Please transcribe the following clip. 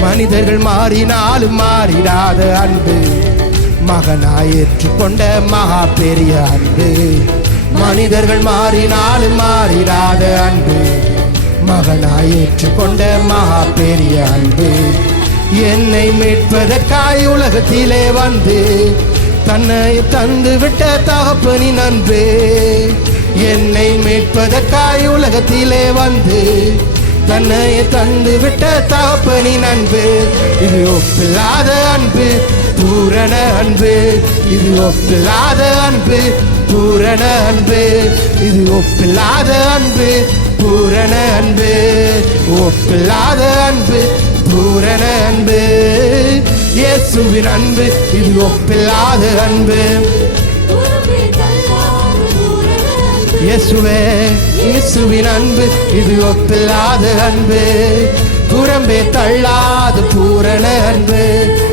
மனிதர்கள் மாறினாலும் மாறிடாத அன்பு. மகனாய் ஏற்றுக்கொண்ட மகா பெரிய அன்பு. மனிதர்கள் மாறினாலும் மாறிடாத அன்பு. மகனாய் ஏற்றுக்கொண்ட மகா பெரிய அன்பு. என்னை மீட்பதற்காய் உலகத்திலே வந்து தன்னை தந்து விட்ட தகப்பனி நன்று என்னை மீட்பதற்காய் உலகத்திலே வந்து தன்னை தந்து விட்ட தாப்பனின் அன்பு இது ஒப்பில்லாத அன்பு பூரண அன்பு. இது ஒப்பில்லாத அன்பு பூரண அன்பு. இது ஒப்பில்லாத அன்பு பூரண அன்பு. ஒப்பில்லாத அன்பு பூரண அன்பு. இயேசுவின் அன்பு இது ஒப்பில்லாத அன்பு. இயேசுவே இயேசுவின் அன்பு இது ஒப்பில்லாத அன்பு. புறம்பே தள்ளாத பூ